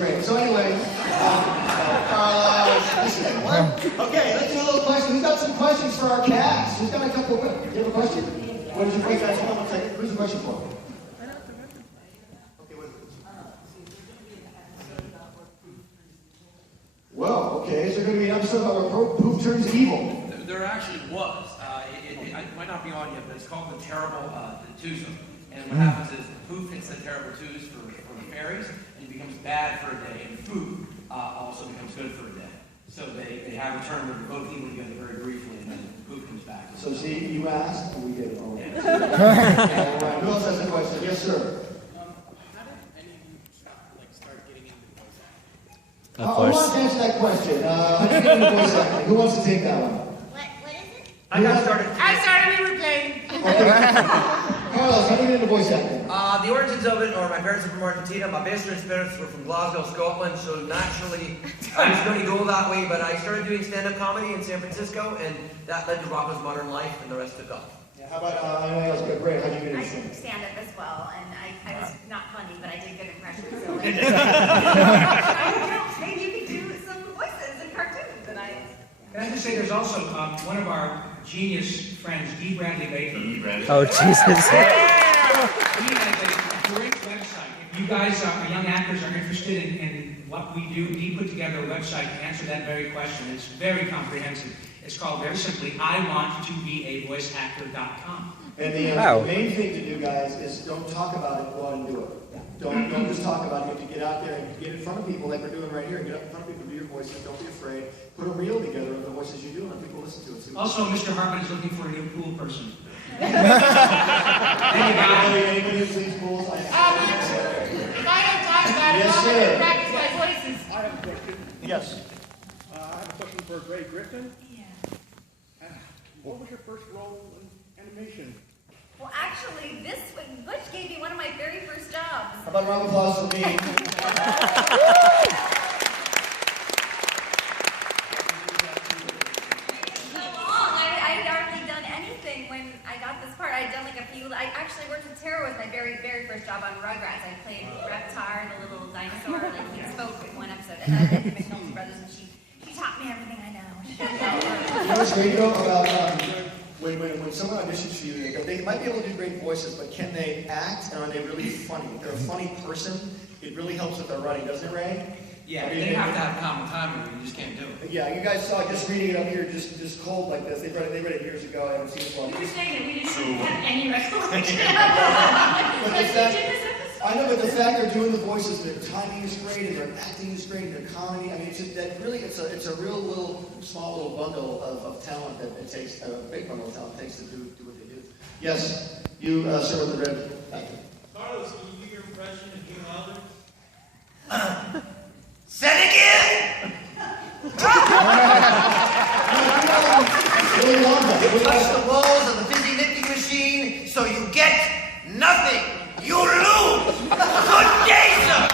great. So anyway, Carlos, what? Okay, let's do a little question. Who's got some questions for our cast? Who's got a couple of, you have a question? What is your question? Guys, hold on 1 second. Who's the question for? Okay, what is it? Well, okay, is there going to be an episode about where poop turns evil? There actually was. It might not be on yet, but it's called The Terrible Twos. And what happens is poop hits the terrible twos for the fairies, and it becomes bad for a day, and food also becomes good for a day. So they have a term where they're both evil together very briefly, and then poop comes back. So see, you asked, and we get it all. Yeah. Who else has a question? Yes, sir. How did any of you start getting into voice acting? Who wants to answer that question? How did you get into voice acting? Who wants to take that one? What is it? I started, we were playing. Carlos, how did you get into voice acting? The origins of it are my parents are from Argentina. My best friend's parents were from Glasgow, Scotland. So naturally, I was going to go that way. But I started doing stand-up comedy in San Francisco, and that led to Rocco's Modern Life, and the rest took off. Yeah, how about anyone else? Good, great. How did you get I into did stand-up as well, and I was not funny, but I did good impressions. So maybe you could do some voices in cartoons, and I. Can I just say, there's also one of our genius friends, D. Bradley Baker. Oh, Jesus. He has a great website. If you guys, young actors, are interested in what we do, he put together a website to answer that very question. It's very comprehensive. It's called, very simply, iwanttobeavoiceactor.com. And the main thing to do, guys, is don't talk about it, go out and do it. Don't just talk about it. You have to get out there and get in front of people like we're doing right here. Get up in front of people, do your voices. Don't be afraid. Put a reel together of the voices you do and let people listen to it. So Also, Mr. Hartman is looking for a new pool person. Anybody who sleeps pools? If I don't talk about it, Yes, I'm sir. going to practice my voices. I have a question. Yes. I have a question for Ray Griffin. Yeah. What was your first role in animation? Well, actually, Butch gave me one of my very first jobs. How about a round of applause for me? I'd hardly done anything when I got this part. I'd done like a few. I actually worked with Tara with my very first job on Rugrats. I played Reptar, the little dinosaur. Like he spoke in one episode, and I did the McNulty brothers, and she taught me everything I know. You know what's great though about when someone auditions for you, they might be able to do great voices, but can they act and are they really funny? If they're a funny person, it really helps with their writing, doesn't it, Ray? Yeah, they have to have common timing, you just can't do it. Yeah, you guys saw just reading it up here, just cold like this. They read it years ago. I haven't seen it You long. were saying that we didn't have any recollection. I know, but the fact they're doing the voices, their timing is great, and their acting is great, and their comedy. I mean, it's a real little small little bundle of talent that it takes, a big bundle of talent it takes to do what they do. Yes, you sir with the red. Carlos, can you do your impression of Gene Wilder? Say it again! Really long one. You touch the walls of the busy knitting machine, so you get nothing. You lose. Good day, sir.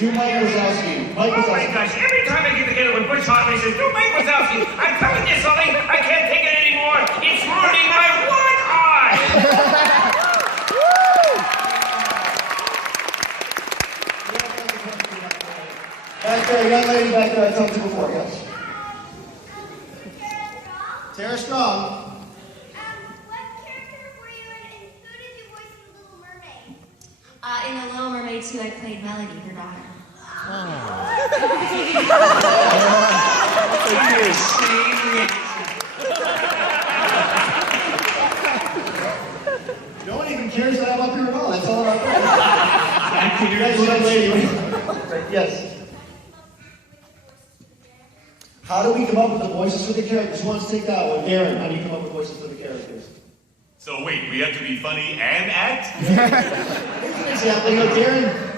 Do Mike Wazowski. Mike Oh my Wazowski. gosh, every time I get together with Butch Hartman, he says, do Mike Wazowski. I'm telling you something, I can't take it anymore. It's ruining my one eye. Back there, young lady back there I talked to before, yes. Tara Strong. What character were you in, and who did you voice in The Little Mermaid? In The Little Mermaid 2, I played Melody, her daughter. No one even cares that I'm up here at all. That's all about that. You guys, young lady. Yes. How do we come up with the voices for the characters? Who wants to take that one? Darren, how do you come up with voices for the characters? So wait, we have to be funny and act? Example, you know,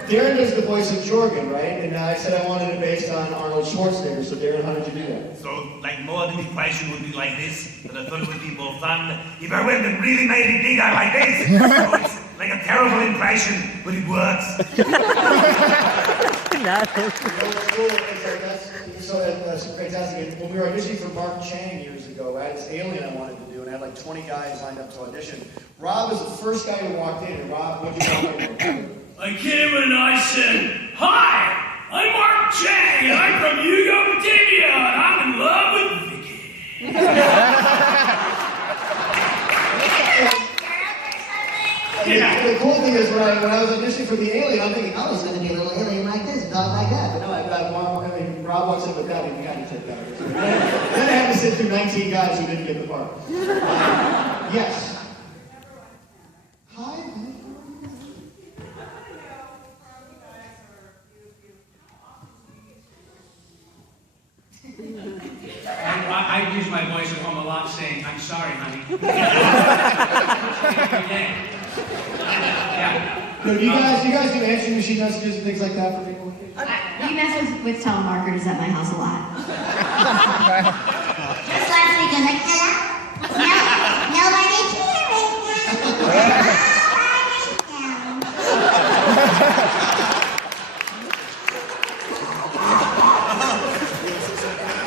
Darren does the voice of Jorgen, right? And I said I wanted it based on Arnold Schwarzenegger. So Darren, how did you do that? So, like, more than the impression would be like this, but I thought it would be more fun if I went and really made it bigger like this. So it's like a terrible impression, but it works. You know what's cool is like that's that's fantastic. And when we were auditioning for Mark Chang years ago, I had this alien I wanted to do, and I had like 20 guys lined up to audition. Rob was the first guy who walked in, and Rob, what did you tell me? I came and I said, "Hi, I'm Mark Chang, and I'm from Hugo, Virginia, and I'm in love with Vicky." The cool thing is when I was auditioning for the alien, I'm thinking, I was going to be a little alien like this, not like that. But no, Rob walks in with that, and you got to take that. Then I had to sit through 19 guys who didn't get the part. Yes. Hi. I use my voice at home a lot saying, "I'm sorry, honey." Every day. Yeah. No, do you guys do answering machine messages and things like that for people? We mess with telemarketers at my house a lot. Just last week I was like, "Hello? No, nobody's here right now.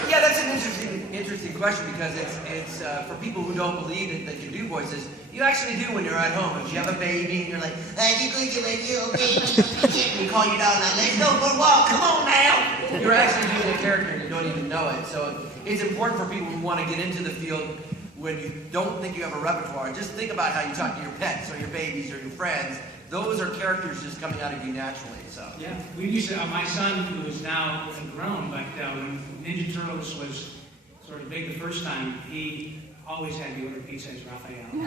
Yeah, that's an interesting question because it's for people who don't believe that you do voices. You actually do when you're at home. If you have a baby and you're like, "Hey, you going to let you baby?" You call your dog like, "Let's go for a walk. Come on now." You're actually doing a character and you don't even know it. So it's important for people who want to get into the field when you don't think you have a repertoire. Just think about how you talk to your pets or your babies or your friends. Those are characters just coming out of you naturally. So Yeah, we used to, my son, who is now grown, but when Ninja Turtles was sort of big the first time, he always had me order pizza as Raphael. And, we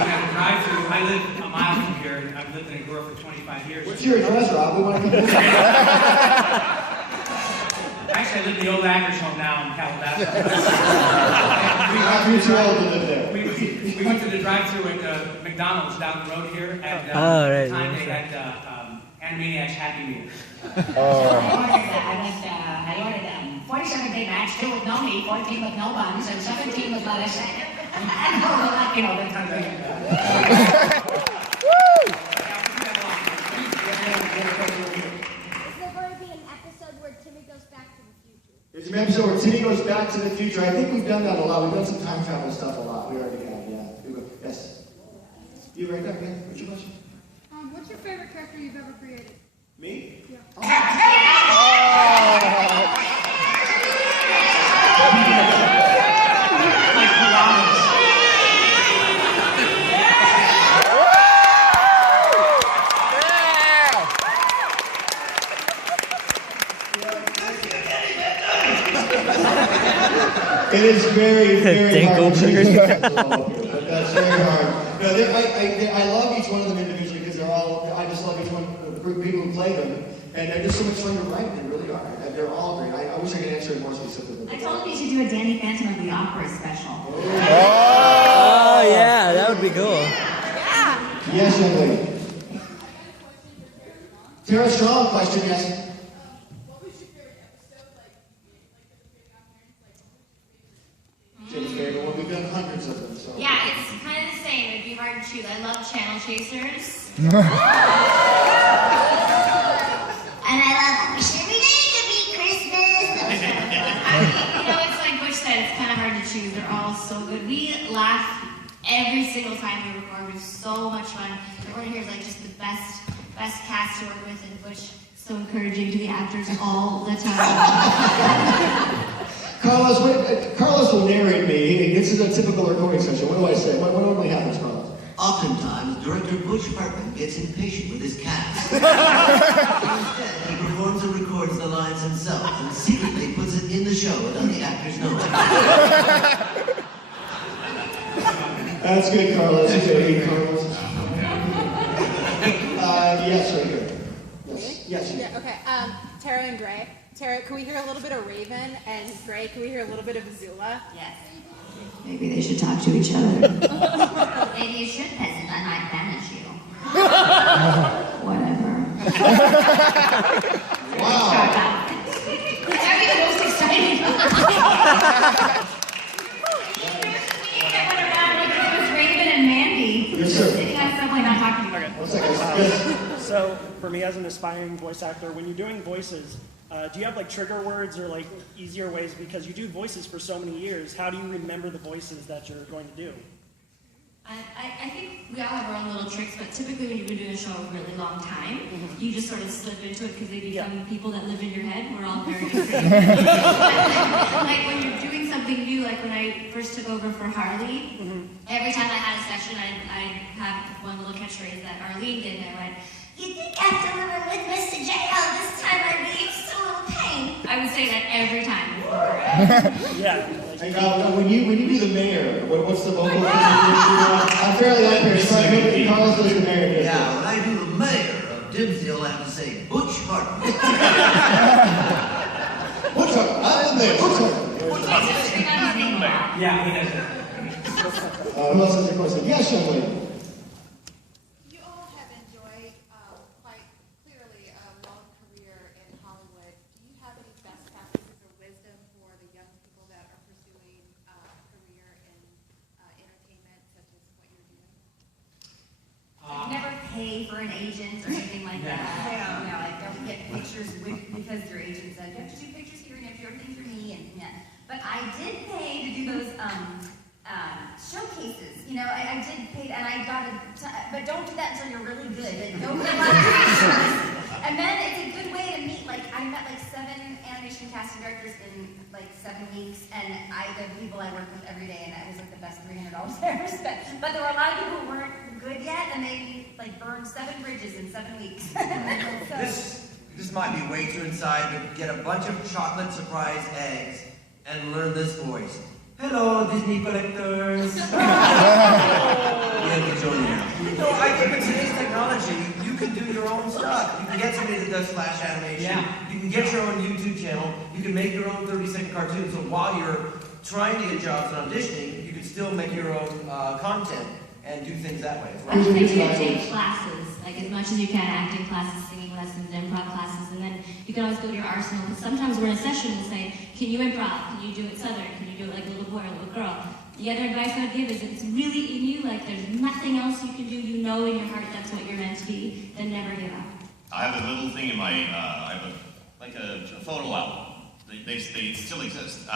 had a drive-through. I live a mile from here, and I've lived in Agoura for 25 years. What's your address, Rob? We want to come visit. Actually, I live in the old Actors Home now in Calabasas. You're too old to live there. We went to the drive-thru at McDonald's down the road here, and at the time they had Animaniacs Happy Meals. I ordered 47 Big Macs, 2 with no meat, 14 with no buns, and 17 with lettuce. And you know, that kind of thing. There's an episode where Timmy goes back to the future. I think we've done that a lot. We've done some time travel stuff a lot. We already have, yeah. Yes. You right there, yeah? What's your question? What's your favorite character you've ever created? Me? Yeah. Like piranhas. It is very, very hard to choose but that's very hard. No, I love each one of them individually because I just love each one of the people who play them. And they're just so much fun to write, they really are. They're all great. I wish I could answer it more specifically. I told him you should do a Danny Phantom of the Opera special. Oh, yeah, that would be cool. Yes, young lady. Tara, strong question, yes. Favorite one. We've done hundreds of them. So. Yeah, it's kind of the same. It'd be hard to choose. I love Channel Chasers. And I love Wish Every Day Could Be Christmas. You know, it's like Butch said, it's kind of hard to choose. They're all so good. We laugh every single time we record. It's so much fun. Everyone here is like just the best cast to work with, and Butch so encouraging to the actors all the time. Carlos will narrate me. This is a typical recording session. What do I say? What normally happens, Carlos? Oftentimes, director Butch Hartman gets impatient with his cast. Instead, he performs and records the lines himself and secretly puts it in the show without the actors knowing. That's good, Carlos. Okay, Carlos. Yes, right here. Yes. Yeah, okay. Tara and Gray. Tara, can we hear a little bit of Raven? And Gray, can we hear a little bit of Azula? Yes. Maybe they should talk to each other. Maybe you should, peasant. I might banish you. Whatever. Wow. That'd be the most exciting. Raven and Mandy. Yes, sir. That's definitely not talking to you. One second. Yes. So, for me as an aspiring voice actor, when you're doing voices, Do you have like trigger words or like easier ways, because you do voices for so many years? How do you remember the voices that you're going to do? I think we all have our own little tricks, but typically when you've been doing a show a really long time, you just sort of slip into it because they become people that live in your head. We're all very different. Like when you're doing something new, like when I first took over for Harley, every time I had a session, I'd have one little catchphrase that Arlene did, and I went, "You think after living with Mr. J.O. this time I'd be just a little pain?" I would say that every time before. Yeah. And when you do the mayor, what's the vocal thing? I'm fairly unfair, so I hope Carlos does the mayor. Yeah, when I do the mayor of Dimsdale, I have to say, Butch Hart. Butch Hart, I'm the mayor. Butch Hart. Yeah, he does it. Who else has a question? Yes, young lady. You all have enjoyed quite clearly a long career in Hollywood. Do you have any best practices or wisdom for the young people that are pursuing a career in entertainment, such as what you're doing? Never pay for an agent or anything like that. You know, like don't get pictures because your agent said you have to do pictures here and you have to do everything for me. And yeah. But I did pay to do those showcases. You know, I did pay, and I got but don't do that until you're really good. And don't get a lot of pictures. And then it's a good way to meet. Like I met like 7 animation casting directors in like 7 weeks, and the people I worked with every day, and that was like the best $300 I ever spent. But there were a lot of people who weren't good yet, and they like burned 7 bridges in 7 weeks. So, This might be way too inside, but get a bunch of chocolate surprise eggs and learn this voice. Hello, Disney collectors. Yeah, join you. No, I think with today's technology, you can do your own stuff. You can get somebody that does flash animation. Yeah. You can get your own YouTube channel. You can make your own 30-second cartoon. So while you're trying to get jobs and auditioning, you can still make your own content and do things that way as well. I would say to take classes, like as much as you can, acting classes, singing lessons, improv classes, and then you can always go to your arsenal, because sometimes we're in a session and say, can you improv? Can you do it Southern? Can you do it like a little boy or a little girl? The other advice I would give is if it's really in you, like there's nothing else you can do, you know in your heart that's what you're meant to be, then never give up. I have a little thing in my, I have a photo album. They still exist. It's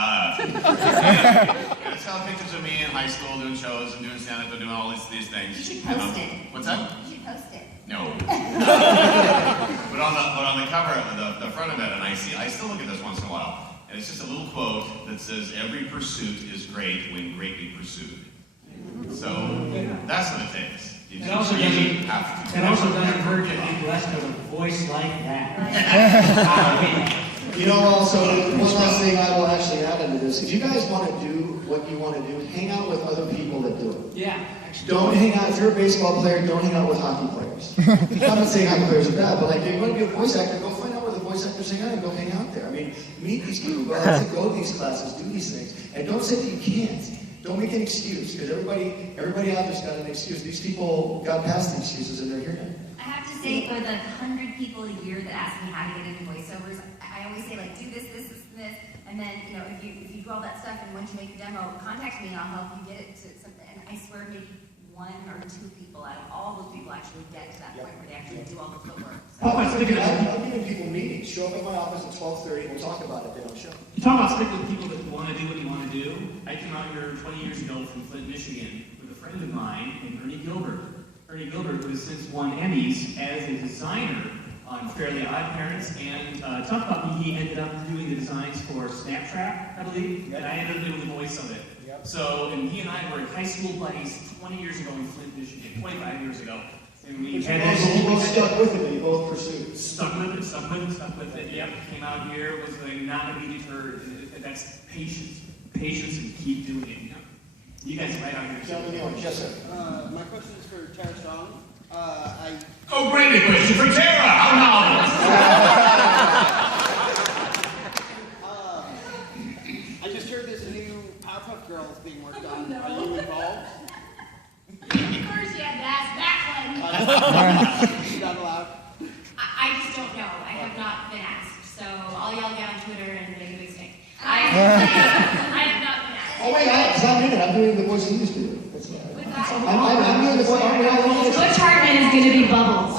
got pictures of me in high school doing shows and doing stand-up and doing all these things. you should post it. What's that? You should post it. No. But on the cover, the front of it, and I still look at this once in a while, and it's just a little quote that says, "Every pursuit is great when greatly pursued." So that's what it takes. It also doesn't hurt to be blessed with a voice like that. You know, also, one last thing I will actually add into this. If you guys want to do what you want to do, hang out with other people that do it. Yeah. Don't hang out, if you're a baseball player, don't hang out with hockey players. I'm not saying hockey players are bad, but like, if you want to be a voice actor, go find out where the voice actors hang out and go hang out there. I mean, meet these people, go to these classes, do these things. And don't say that you can't. Don't make an excuse, because everybody out there's got an excuse. These people got past the excuses and they're here now. I have to say, for the 100 people a year that ask me how to get into voiceovers, I always say, like, do this, and then, you know, if you do all that stuff, and once you make your demo, contact me and I'll help you get it to something. And I swear, maybe 1 or 2 people out of all those people actually get to that point where they actually do all the footwork. So. I'm giving people meetings. Show up at my office at 12:30 and we'll talk about it. They don't show. You talk about stick with people that want to do what you want to do. I came out here 20 years ago from Flint, Michigan, with a friend of mine named Ernie Gilbert. Ernie Gilbert, who has since won Emmys as a designer on Fairly OddParents, and talk about me, he ended up doing the designs for Snaptrap, I believe, and I ended up doing the voice of it. Yep. So, and he and I were high school buddies 20 years ago in Flint, Michigan, 25 years ago. And we had you both stuck with it, you both pursued. Stuck with it, yep. Came out here, was like, not going to be deterred. That's patience. Patience and keep doing it. You know? You guys are right out here. Yes, sir. My question is for Tara Strong. Oh, great question for Tara! How novel! I just heard this new Powerpuff Girls being worked on. Are you involved? Of course you had to ask that one. Is that allowed? I just don't know. I have not been asked. So I'll yell down on Twitter and make a big stink. I have not been asked. Oh wait, I'm in it. I'm doing the voice you used to do. I'm doing the voice. Butch Hartman is going to be Bubbles.